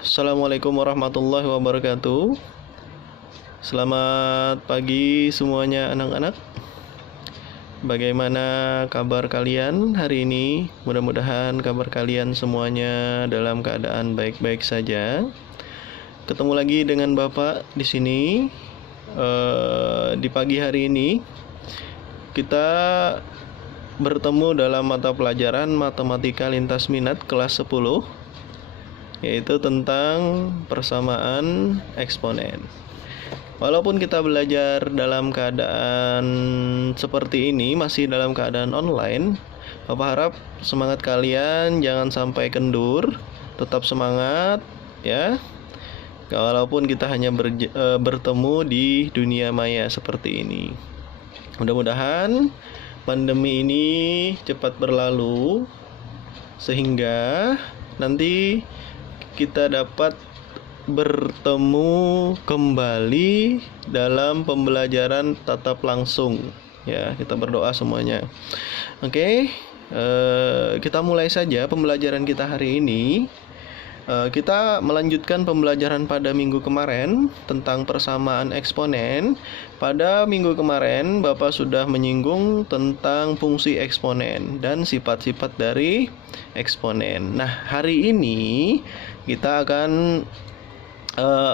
Assalamualaikum warahmatullahi wabarakatuh. Selamat pagi semuanya anak-anak. Bagaimana kabar kalian hari ini? Mudah-mudahan kabar kalian semuanya dalam keadaan baik-baik saja. Ketemu lagi dengan Bapak di sini. Di pagi hari ini kita bertemu dalam mata pelajaran Matematika Lintas Minat kelas 10, yaitu tentang persamaan eksponen. Walaupun kita belajar dalam keadaan seperti ini, masih dalam keadaan online, Bapak harap semangat kalian jangan sampai kendur, tetap semangat ya. Walaupun kita hanya bertemu di dunia maya seperti ini. Mudah-mudahan pandemi ini cepat berlalu sehingga nanti kita dapat bertemu kembali dalam pembelajaran tatap langsung ya. Kita berdoa semuanya. Oke, kita mulai saja pembelajaran kita hari ini. Kita melanjutkan pembelajaran pada minggu kemarin tentang persamaan eksponen. Pada minggu kemarin Bapak sudah menyinggung tentang fungsi eksponen dan sifat-sifat dari eksponen. Nah, hari ini kita akan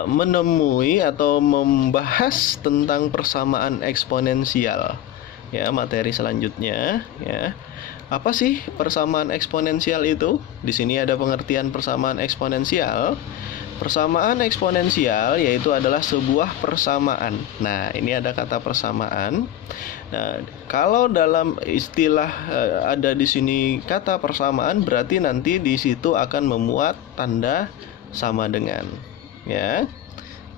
menemui atau membahas tentang persamaan eksponensial ya, materi selanjutnya ya. Apa sih persamaan eksponensial itu? Di sini ada pengertian persamaan eksponensial. Persamaan eksponensial yaitu adalah sebuah persamaan. Nah, ini ada kata persamaan. Nah, kalau dalam istilah ada di sini kata persamaan, berarti nanti di situ akan memuat tanda sama dengan ya.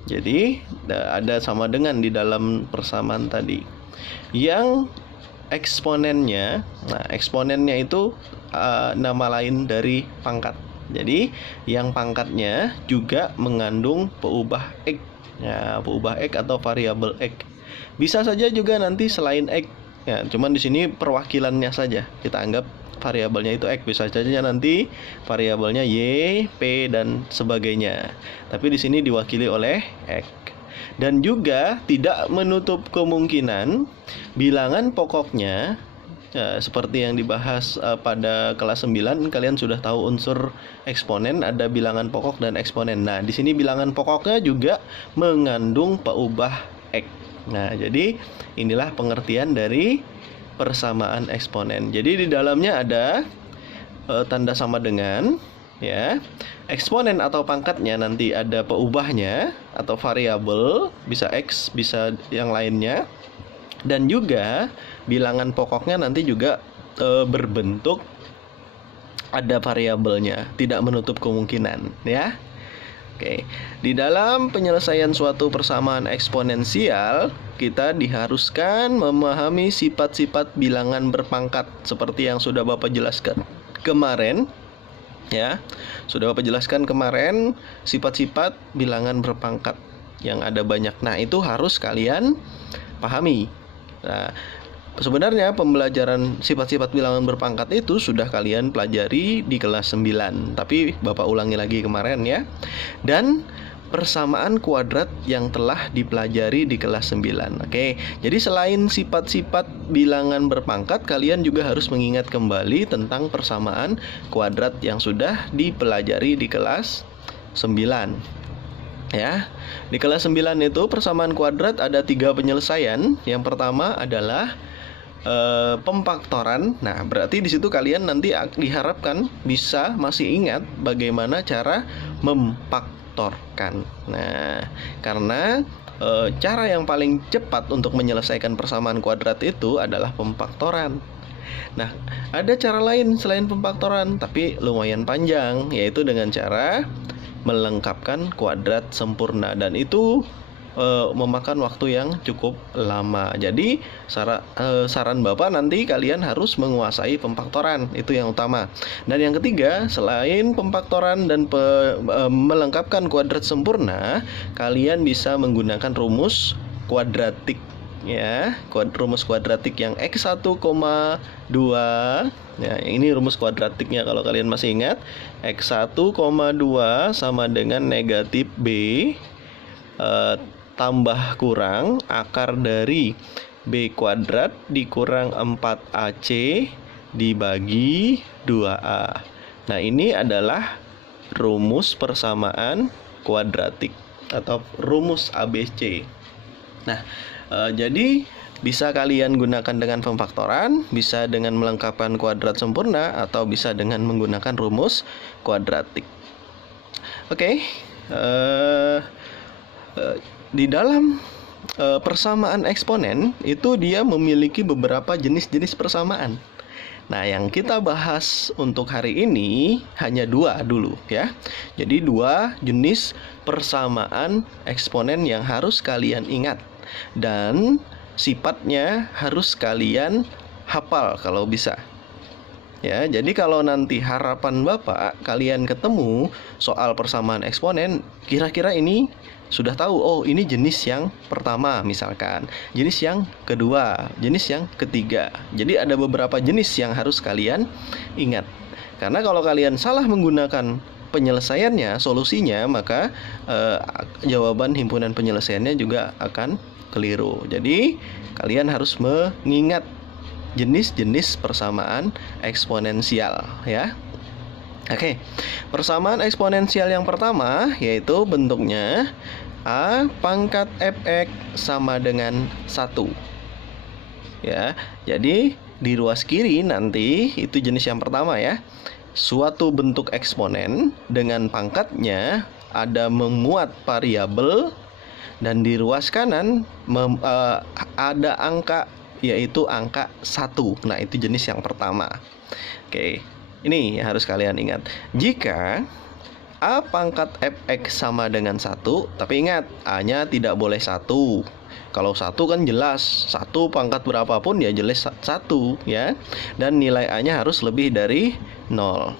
Jadi ada sama dengan di dalam persamaan tadi. Yang eksponennya, nah eksponennya itu nama lain dari pangkat. Jadi yang pangkatnya juga mengandung peubah X ya, peubah X atau variabel X. Bisa saja juga nanti selain X ya, cuman di sini perwakilannya saja kita anggap variabelnya itu X. Bisa saja nanti variabelnya Y, P dan sebagainya. Tapi di sini diwakili oleh X. Dan juga tidak menutup kemungkinan bilangan pokoknya ya, seperti yang dibahas pada kelas 9, kalian sudah tahu unsur eksponen, ada bilangan pokok dan eksponen. Nah, di sini bilangan pokoknya juga mengandung peubah X. Nah, jadi inilah pengertian dari persamaan eksponen. Jadi di dalamnya ada tanda sama dengan ya. Eksponen atau pangkatnya nanti ada peubahnya atau variabel, bisa X, bisa yang lainnya. Dan juga bilangan pokoknya nanti juga berbentuk ada variabelnya, tidak menutup kemungkinan ya. Oke, di dalam penyelesaian suatu persamaan eksponensial, kita diharuskan memahami sifat-sifat bilangan berpangkat seperti yang sudah Bapak jelaskan kemarin. Ya, sudah Bapak jelaskan kemarin sifat-sifat bilangan berpangkat yang ada banyak. Nah, itu harus kalian pahami. Nah, sebenarnya pembelajaran sifat-sifat bilangan berpangkat itu sudah kalian pelajari di kelas 9, tapi Bapak ulangi lagi kemarin ya. Dan persamaan kuadrat yang telah dipelajari di kelas 9. Oke, jadi selain sifat-sifat bilangan berpangkat, kalian juga harus mengingat kembali tentang persamaan kuadrat yang sudah dipelajari di kelas 9. Ya, di kelas 9 itu persamaan kuadrat ada 3 penyelesaian. Yang pertama adalah pemfaktoran. Nah, berarti di situ kalian nanti diharapkan bisa masih ingat bagaimana cara memfaktorkan. Nah, karena cara yang paling cepat untuk menyelesaikan persamaan kuadrat itu adalah pemfaktoran. Nah, ada cara lain selain pemfaktoran, tapi lumayan panjang, yaitu dengan cara melengkapkan kuadrat sempurna, dan itu memakan waktu yang cukup lama. Jadi saran Bapak nanti kalian harus menguasai pemfaktoran, itu yang utama. Dan yang ketiga, selain pemfaktoran dan melengkapkan kuadrat sempurna, kalian bisa menggunakan rumus kuadratik ya, rumus kuadratik yang X1, 2. Ya, ini rumus kuadratiknya kalau kalian masih ingat. X1, 2 sama dengan negatif B tambah kurang akar dari B kuadrat dikurang 4AC dibagi 2A. Nah, ini adalah rumus persamaan kuadratik atau rumus ABC. Nah, jadi bisa kalian gunakan dengan pemfaktoran, bisa dengan melengkapkan kuadrat sempurna, atau bisa dengan menggunakan rumus kuadratik. Oke, di dalam persamaan eksponen itu dia memiliki beberapa jenis-jenis persamaan. Nah, yang kita bahas untuk hari ini hanya 2 dulu ya. Jadi 2 jenis persamaan eksponen yang harus kalian ingat. Dan sifatnya harus kalian hafal kalau bisa. Ya, jadi kalau nanti harapan Bapak kalian ketemu soal persamaan eksponen, kira-kira ini sudah tahu, oh ini jenis yang pertama misalkan, jenis yang kedua, jenis yang ketiga. Jadi ada beberapa jenis yang harus kalian ingat. Karena kalau kalian salah menggunakan penyelesaiannya, solusinya, maka jawaban himpunan penyelesaiannya juga akan keliru. Jadi kalian harus mengingat jenis-jenis persamaan eksponensial ya. Oke, persamaan eksponensial yang pertama yaitu bentuknya A pangkat fx sama dengan 1. Ya, jadi di ruas kiri nanti itu jenis yang pertama ya. Suatu bentuk eksponen dengan pangkatnya ada memuat variabel dan di ruas kanan ada angka yaitu angka 1. Nah, itu jenis yang pertama. Oke. Ini harus kalian ingat. Jika A pangkat fx sama dengan 1, tapi ingat A-nya tidak boleh 1. Kalau 1 kan jelas 1 pangkat berapapun ya jelas 1 ya. Dan nilai A-nya harus lebih dari 0.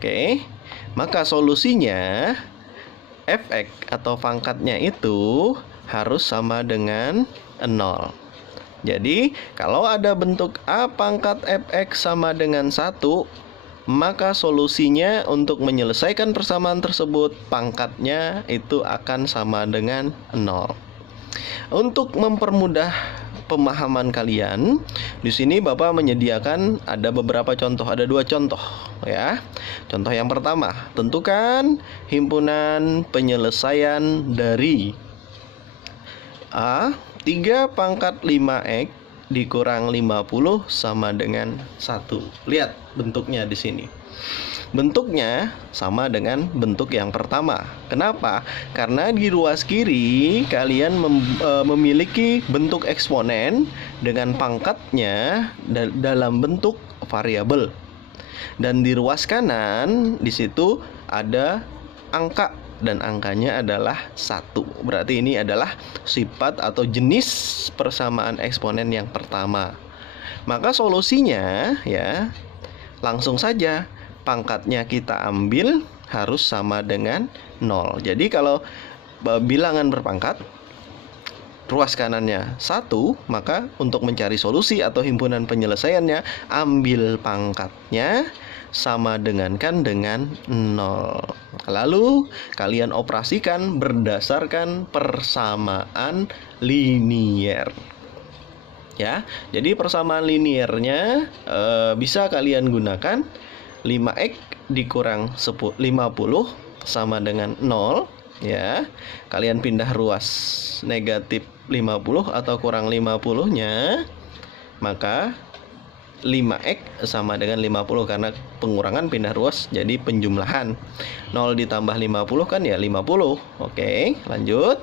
Oke. Maka solusinya fx atau pangkatnya itu harus sama dengan 0. Jadi kalau ada bentuk A pangkat fx sama dengan 1, maka solusinya untuk menyelesaikan persamaan tersebut pangkatnya itu akan sama dengan 0. Untuk mempermudah pemahaman kalian, di sini Bapak menyediakan ada beberapa contoh, ada 2 contoh ya. Contoh yang pertama, tentukan himpunan penyelesaian dari A 3 pangkat 5x dikurang 50 sama dengan 1. Lihat bentuknya di sini. Bentuknya sama dengan bentuk yang pertama. Kenapa? Karena di ruas kiri kalian memiliki bentuk eksponen dengan pangkatnya dalam bentuk variabel. Dan di ruas kanan di situ ada angka dan angkanya adalah 1. Berarti ini adalah sifat atau jenis persamaan eksponen yang pertama. Maka solusinya ya langsung saja pangkatnya kita ambil harus sama dengan 0. Jadi kalau bilangan berpangkat ruas kanannya 1, maka untuk mencari solusi atau himpunan penyelesaiannya ambil pangkatnya sama dengan 0. Lalu kalian operasikan berdasarkan persamaan linier. Ya, jadi persamaan liniernya bisa kalian gunakan 5x dikurang 50 sama dengan 0 ya. Kalian pindah ruas negatif 50 atau kurang 50-nya, maka 5x sama dengan 50 karena pengurangan pindah ruas jadi penjumlahan. 0 ditambah 50 kan ya 50. Oke, lanjut.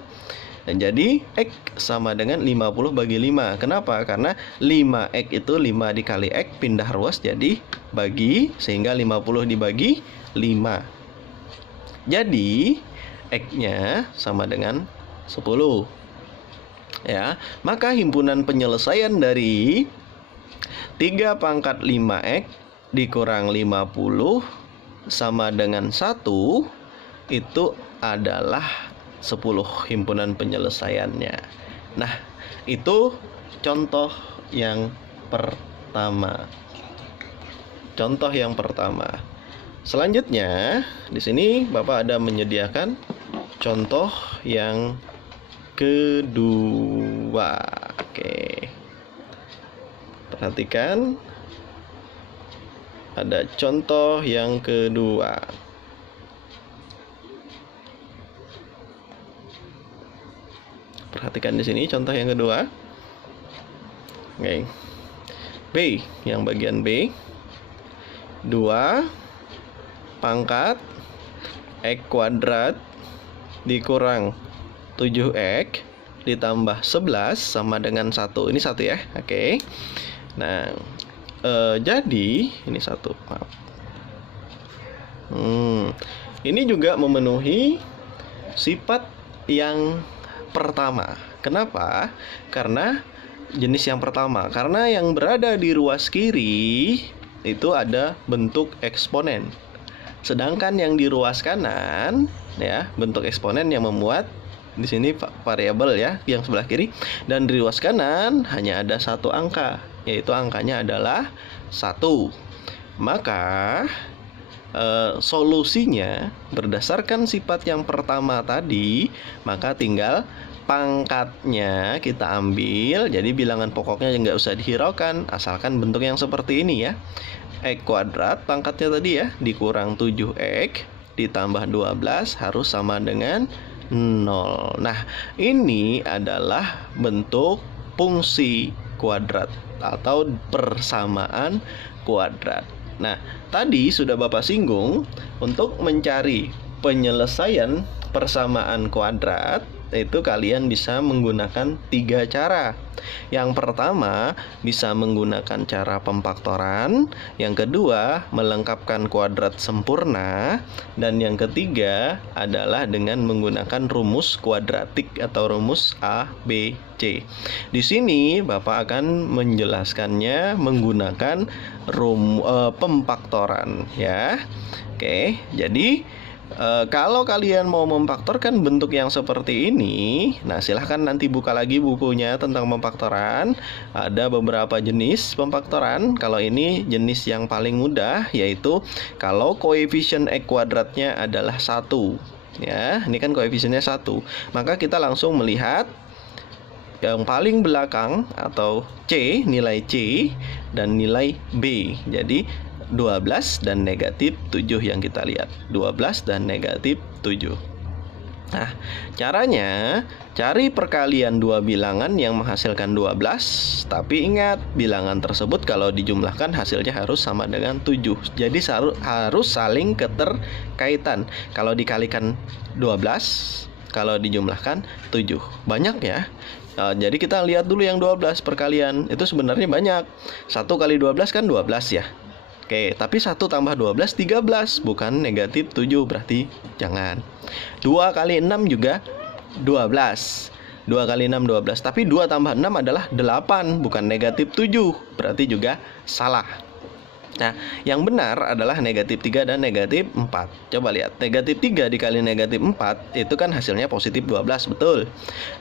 Dan jadi x sama dengan 50 bagi 5. Kenapa? Karena 5x itu 5 dikali x pindah ruas jadi bagi, sehingga 50 dibagi 5. Jadi x-nya sama dengan 10. Ya, maka himpunan penyelesaian dari 3 pangkat 5x dikurang 50 sama dengan 1 itu adalah 10 himpunan penyelesaiannya. Nah, itu contoh yang pertama. Contoh yang pertama. Selanjutnya, di sini Bapak ada menyediakan contoh yang kedua. Oke. Perhatikan. Ada contoh yang kedua. Perhatikan di sini contoh yang kedua. Oke. B, yang bagian B. 2 pangkat X kuadrat dikurang 7X ditambah 11 sama dengan 1. Ini 1 ya. Oke. Nah, jadi ini 1. Maaf. Ini juga memenuhi sifat yang pertama. Kenapa? Karena jenis yang pertama. Karena yang berada di ruas kiri itu ada bentuk eksponen. Sedangkan yang di ruas kanan ya, bentuk eksponen yang memuat di sini variabel ya, yang sebelah kiri, dan di ruas kanan hanya ada satu angka, yaitu angkanya adalah 1. Maka solusinya berdasarkan sifat yang pertama tadi, maka tinggal pangkatnya kita ambil. Jadi bilangan pokoknya nggak usah dihiraukan, asalkan bentuk yang seperti ini ya. X kuadrat pangkatnya tadi ya, dikurang 7X ditambah 12 harus sama dengan 0. Nah, ini adalah bentuk fungsi kuadrat atau persamaan kuadrat. Nah, tadi sudah Bapak singgung, untuk mencari penyelesaian persamaan kuadrat itu kalian bisa menggunakan 3 cara. Yang pertama bisa menggunakan cara pemfaktoran, yang kedua melengkapkan kuadrat sempurna, dan yang ketiga adalah dengan menggunakan rumus kuadratik atau rumus A, B, C. Di sini Bapak akan menjelaskannya menggunakan pemfaktoran ya. Oke, jadi kalau kalian mau memfaktorkan bentuk yang seperti ini, nah silahkan nanti buka lagi bukunya tentang pemfaktoran. Ada beberapa jenis pemfaktoran. Kalau ini jenis yang paling mudah, yaitu kalau koefisien X kuadratnya adalah 1 ya, ini kan koefisiennya 1, maka kita langsung melihat yang paling belakang atau C, nilai C dan nilai B. Jadi 12 dan negatif 7 yang kita lihat. 12 dan negatif 7. Nah, caranya cari perkalian dua bilangan yang menghasilkan 12. Tapi ingat, bilangan tersebut kalau dijumlahkan hasilnya harus sama dengan 7. Jadi harus saling keterkaitan. Kalau dikalikan 12, kalau dijumlahkan 7. Banyak ya. Jadi kita lihat dulu yang 12 perkalian. Itu sebenarnya banyak. 1 kali 12 kan 12 ya. Oke, tapi 1 tambah 12, 13, bukan negatif 7, berarti jangan. 2 kali 6 juga 12. 2 kali 6, 12. Tapi 2 tambah 6 adalah 8, bukan negatif 7, berarti juga salah. Nah, yang benar adalah negatif 3 dan negatif 4. Coba lihat, negatif 3 dikali negatif 4, itu kan hasilnya positif 12, betul.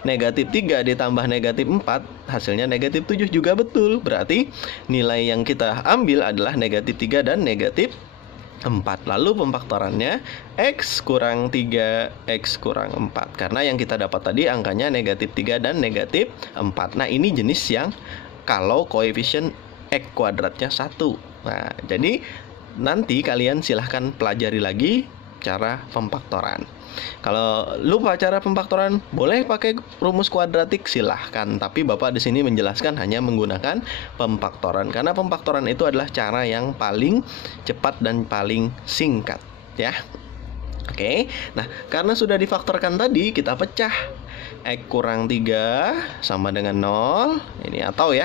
Negatif 3 ditambah negatif 4, hasilnya negatif 7 juga betul. Berarti nilai yang kita ambil adalah negatif 3 dan negatif 4. Lalu pemfaktorannya X kurang 3, X kurang 4. Karena yang kita dapat tadi angkanya negatif 3 dan negatif 4. Nah, ini jenis yang kalau koefisien X kuadratnya 1. Nah, jadi nanti kalian silahkan pelajari lagi cara pemfaktoran. Kalau lupa cara pemfaktoran, boleh pakai rumus kuadratik, silahkan. Tapi Bapak di sini menjelaskan hanya menggunakan pemfaktoran, karena pemfaktoran itu adalah cara yang paling cepat dan paling singkat, ya. Oke, nah karena sudah difaktorkan tadi, kita pecah. X kurang 3 sama dengan 0. Ini atau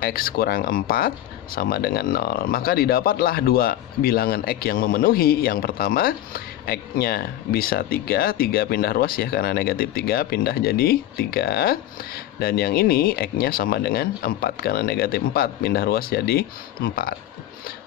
X kurang 4 sama dengan 0. Maka didapatlah dua bilangan X yang memenuhi. Yang pertama, X-nya bisa 3 pindah ruas ya, karena negatif 3 pindah jadi 3. Dan yang ini X-nya sama dengan 4, karena negatif 4 pindah ruas jadi 4.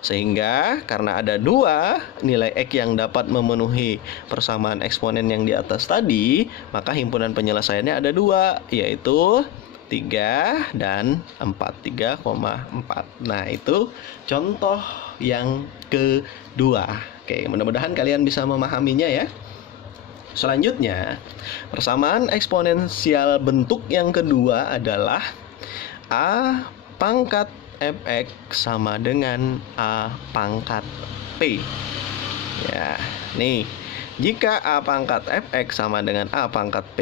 Sehingga karena ada 2 nilai X yang dapat memenuhi persamaan eksponen yang di atas tadi, maka himpunan penyelesaiannya ada 2, yaitu 3 dan 4, 3,4. Nah, itu contoh yang kedua. Oke, mudah-mudahan kalian bisa memahaminya ya. Selanjutnya, persamaan eksponensial bentuk yang kedua adalah A pangkat fx sama dengan A pangkat P. Ya, nih, jika A pangkat fx sama dengan A pangkat P,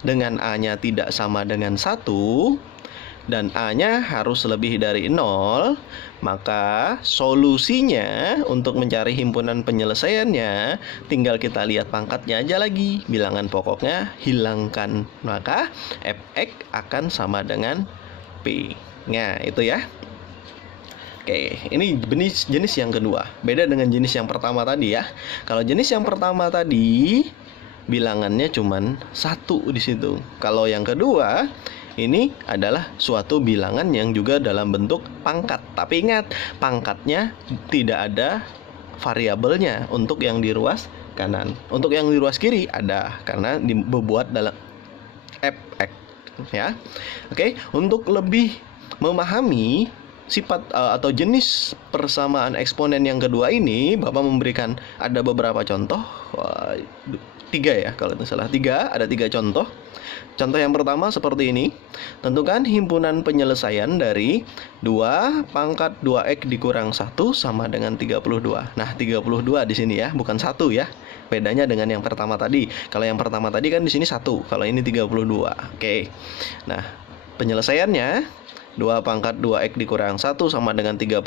dengan A-nya tidak sama dengan 1, dan A-nya harus lebih dari 0, maka solusinya untuk mencari himpunan penyelesaiannya tinggal kita lihat pangkatnya aja lagi. Bilangan pokoknya hilangkan, maka fx akan sama dengan P. Nah, itu ya. Oke, ini jenis yang kedua. Beda dengan jenis yang pertama tadi ya. Kalau jenis yang pertama tadi bilangannya cuman 1 di situ. Kalau yang kedua ini adalah suatu bilangan yang juga dalam bentuk pangkat. Tapi ingat, pangkatnya tidak ada variabelnya untuk yang di ruas kanan. Untuk yang di ruas kiri ada, karena dibuat dalam fx ya. Oke, untuk lebih memahami sifat atau jenis persamaan eksponen yang kedua ini, Bapak memberikan ada beberapa contoh. 3 ya, kalau tidak salah 3, ada 3 contoh. Contoh yang pertama seperti ini. Tentukan himpunan penyelesaian dari 2 pangkat 2x dikurang 1 sama dengan 32. Nah, 32 di sini ya, bukan 1 ya. Bedanya dengan yang pertama tadi. Kalau yang pertama tadi kan di sini 1, kalau ini 32. Oke. Nah, penyelesaiannya 2 pangkat 2x dikurang 1 sama dengan 32.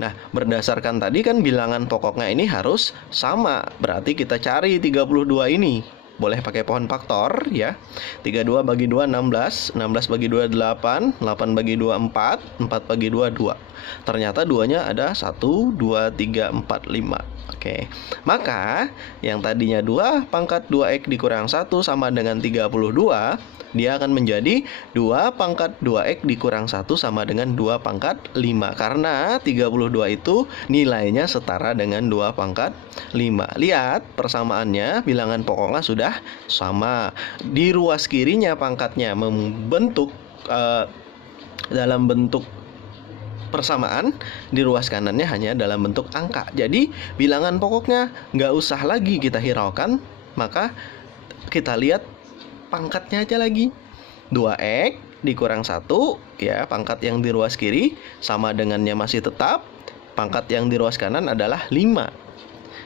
Nah, berdasarkan tadi kan bilangan pokoknya ini harus sama. Berarti kita cari 32 ini. Boleh pakai pohon faktor ya. 32 bagi 2 16, 16 bagi 2 8, 8 bagi 2 4, 4 bagi 2 2. Ternyata 2-nya ada 1 2 3 4 5. Oke. Maka yang tadinya 2 pangkat 2x dikurang 1 sama dengan 32, dia akan menjadi 2 pangkat 2x dikurang 1 sama dengan 2 pangkat 5. Karena 32 itu nilainya setara dengan 2 pangkat 5. Lihat persamaannya, bilangan pokoknya sudah sama. Di ruas kirinya pangkatnya membentuk dalam bentuk persamaan, di ruas kanannya hanya dalam bentuk angka. Jadi bilangan pokoknya nggak usah lagi kita hiraukan, maka kita lihat pangkatnya aja lagi. 2x dikurang 1 ya, pangkat yang di ruas kiri sama dengannya masih tetap. Pangkat yang di ruas kanan adalah 5.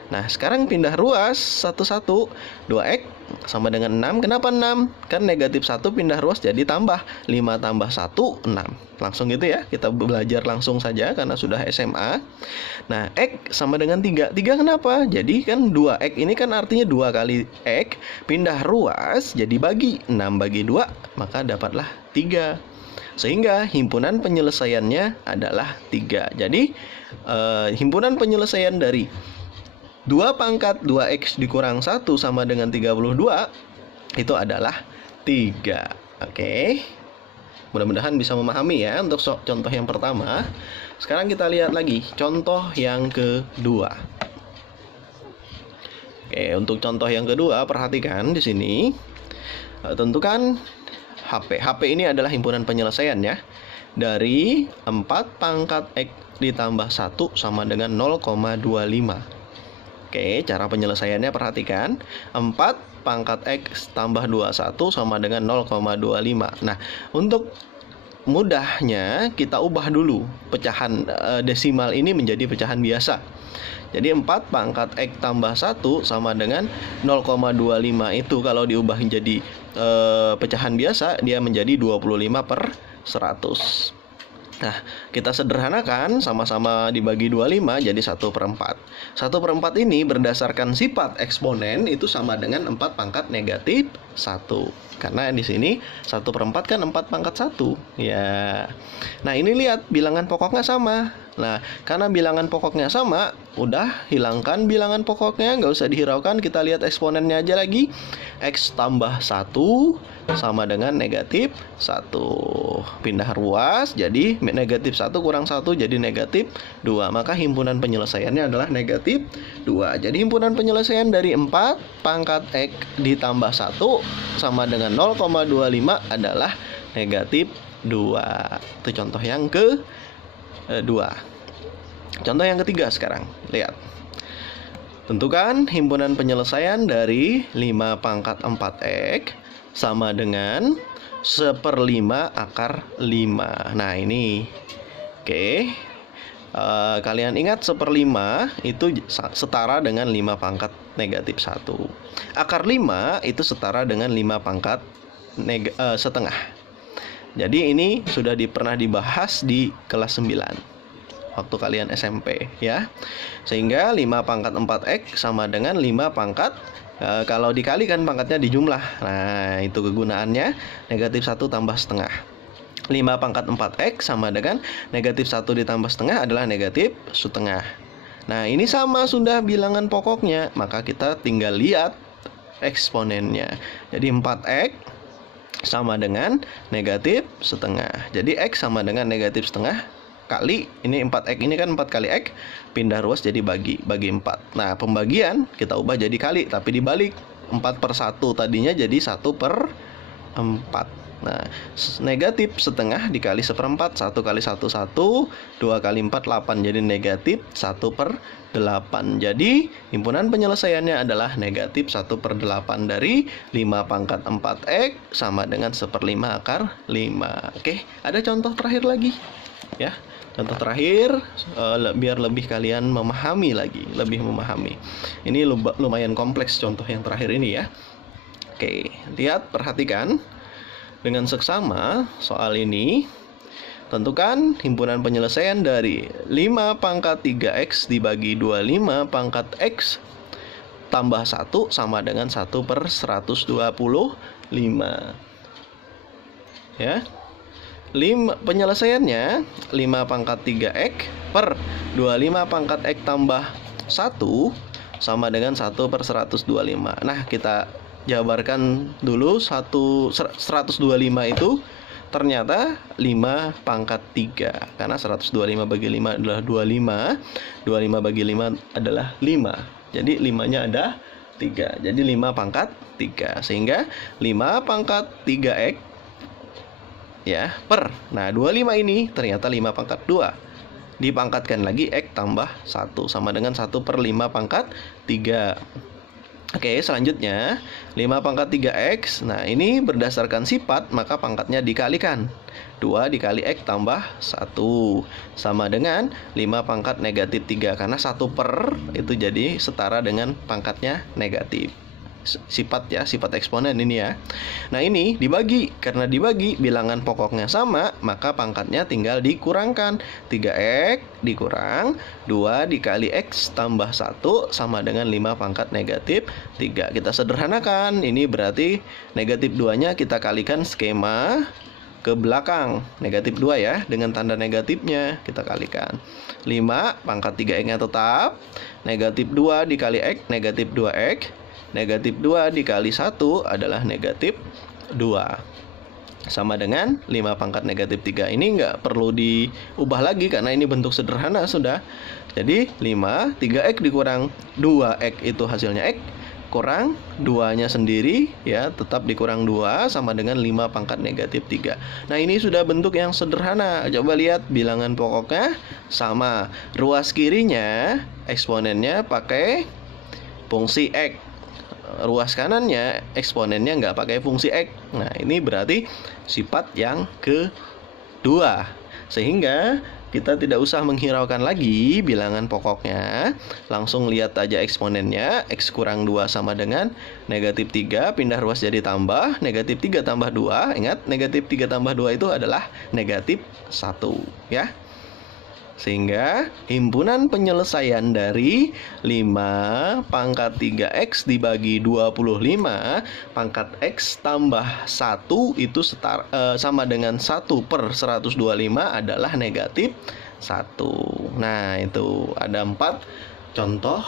Nah, sekarang pindah ruas satu-satu. 2x sama dengan 6. Kenapa 6? Kan negatif 1 pindah ruas jadi tambah. 5 tambah 1, 6. Langsung gitu ya. Kita belajar langsung saja karena sudah SMA. Nah, x sama dengan 3. 3 kenapa? Jadi kan 2x ini kan artinya 2 kali x. Pindah ruas jadi bagi. 6 bagi 2, maka dapatlah 3. Sehingga himpunan penyelesaiannya adalah 3. Jadi himpunan penyelesaian dari 2 pangkat 2x dikurang 1 sama dengan 32 itu adalah 3. Oke. Mudah-mudahan bisa memahami ya untuk contoh yang pertama. Sekarang kita lihat lagi contoh yang kedua. Oke, untuk contoh yang kedua perhatikan di sini. Tentukan HP. HP ini adalah himpunan penyelesaian ya. Dari 4 pangkat x ditambah 1 sama dengan 0,25. Oke, cara penyelesaiannya perhatikan. 4 pangkat x tambah 21 sama dengan 0,25. Nah, untuk mudahnya kita ubah dulu pecahan desimal ini menjadi pecahan biasa. Jadi 4 pangkat x tambah 1 sama dengan 0,25 itu kalau diubah menjadi pecahan biasa, dia menjadi 25/100. Nah, kita sederhanakan, sama-sama dibagi 25 jadi 1/4. 1/4 ini berdasarkan sifat eksponen itu sama dengan 4 pangkat negatif 1. Karena di sini 1/4 kan 4 pangkat 1. Ya. Nah, ini lihat bilangan pokoknya sama. Nah, karena bilangan pokoknya sama, udah hilangkan bilangan pokoknya, nggak usah dihiraukan. Kita lihat eksponennya aja lagi. X tambah 1 sama dengan negatif 1. Pindah ruas, jadi negatif 1 kurang 1 jadi negatif 2. Maka himpunan penyelesaiannya adalah negatif 2. Jadi himpunan penyelesaian dari 4 pangkat X ditambah 1 sama dengan 0,25 adalah negatif 2. Itu contoh yang kedua. Contoh yang ketiga sekarang. Lihat. Tentukan himpunan penyelesaian dari 5 pangkat 4x sama dengan 1/5 akar 5. Nah ini. Oke. Kalian ingat 1/5 itu setara dengan 5 pangkat negatif 1. Akar 5 itu setara dengan 5 pangkat setengah. Jadi ini sudah pernah dibahas di kelas 9 waktu kalian SMP ya. Sehingga 5 pangkat 4x sama dengan 5 pangkat kalau dikalikan pangkatnya dijumlah. Nah, itu kegunaannya negatif 1 tambah setengah. 5 pangkat 4x sama dengan negatif 1 ditambah setengah adalah negatif setengah. Nah, ini sama sudah bilangan pokoknya, maka kita tinggal lihat eksponennya. Jadi 4x sama dengan negatif setengah. Jadi X sama dengan negatif setengah kali, ini 4X ini kan 4 kali X, pindah ruas jadi bagi 4. Nah, pembagian kita ubah jadi kali, tapi dibalik 4/1 tadinya jadi 1/4. Nah, negatif setengah dikali 1/4, 1 kali 1 1, 2 kali 4 8, jadi negatif 1/8. Jadi himpunan penyelesaiannya adalah negatif 1/8 dari 5 pangkat 4x sama dengan 1/5 akar 5. Oke, ada contoh terakhir lagi ya. Contoh terakhir biar lebih kalian memahami lagi, lebih memahami. Ini lumayan kompleks contoh yang terakhir ini ya. Oke, lihat, perhatikan. Dengan seksama soal ini, tentukan himpunan penyelesaian dari 5 pangkat 3x dibagi 25 pangkat x tambah 1 sama dengan 1/125. Ya. Penyelesaiannya 5 pangkat 3x per 25 pangkat x tambah 1 sama dengan 1/125. Nah, kita jabarkan dulu 125 itu ternyata 5 pangkat 3. Karena 125 bagi 5 adalah 25. 25 bagi 5 adalah 5. Jadi 5-nya ada 3. Jadi 5 pangkat 3. Sehingga 5 pangkat 3x ya per. Nah, 25 ini ternyata 5 pangkat 2. Dipangkatkan lagi x tambah 1 sama dengan 1/5 pangkat 3. Oke, selanjutnya 5 pangkat 3x. Nah, ini berdasarkan sifat, maka pangkatnya dikalikan. 2 dikali x tambah 1 sama dengan 5 pangkat negatif 3. Karena 1/, itu jadi setara dengan pangkatnya negatif. Sifat ya, sifat eksponen ini ya. Nah, ini dibagi. Karena dibagi bilangan pokoknya sama, maka pangkatnya tinggal dikurangkan. 3x dikurang 2 dikali x tambah 1 sama dengan 5 pangkat negatif 3. Kita sederhanakan. Ini berarti negatif 2-nya kita kalikan skema ke belakang. Negatif 2 ya, dengan tanda negatifnya kita kalikan. 5 pangkat 3x-nya tetap. Negatif 2 dikali x, negatif 2x. Negatif 2 dikali 1 adalah negatif 2. Sama dengan 5 pangkat negatif 3. Ini nggak perlu diubah lagi karena ini bentuk sederhana sudah. Jadi 5, 3x dikurang 2x itu hasilnya x. Kurang 2-nya sendiri ya, tetap dikurang 2 sama dengan 5 pangkat negatif 3. Nah, ini sudah bentuk yang sederhana. Coba lihat bilangan pokoknya sama. Ruas kirinya eksponennya pakai fungsi x. Ruas kanannya eksponennya nggak pakai fungsi x. Nah, ini berarti sifat yang kedua. Sehingga kita tidak usah menghiraukan lagi bilangan pokoknya. Langsung lihat aja eksponennya. X kurang 2 sama dengan negatif 3. Pindah ruas jadi tambah. Negatif 3 tambah 2. Ingat, negatif 3 tambah 2 itu adalah negatif 1. Ya. Sehingga himpunan penyelesaian dari 5 pangkat 3x dibagi 25 pangkat x tambah 1 itu sama dengan 1/125 adalah negatif Nah, itu ada 4 contoh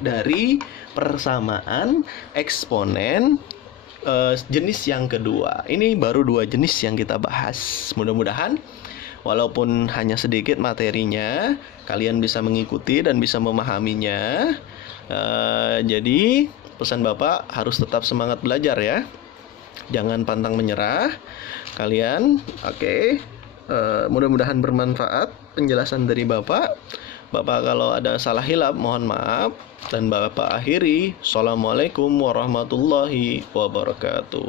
dari persamaan eksponen jenis yang kedua. Ini baru 2 jenis yang kita bahas. Mudah-mudahan walaupun hanya sedikit materinya, kalian bisa mengikuti dan bisa memahaminya. Jadi pesan Bapak harus tetap semangat belajar ya. Jangan pantang menyerah. Kalian, oke. Mudah-mudahan bermanfaat penjelasan dari Bapak. Bapak kalau ada salah hilap mohon maaf. Dan Bapak akhiri. Assalamualaikum warahmatullahi wabarakatuh.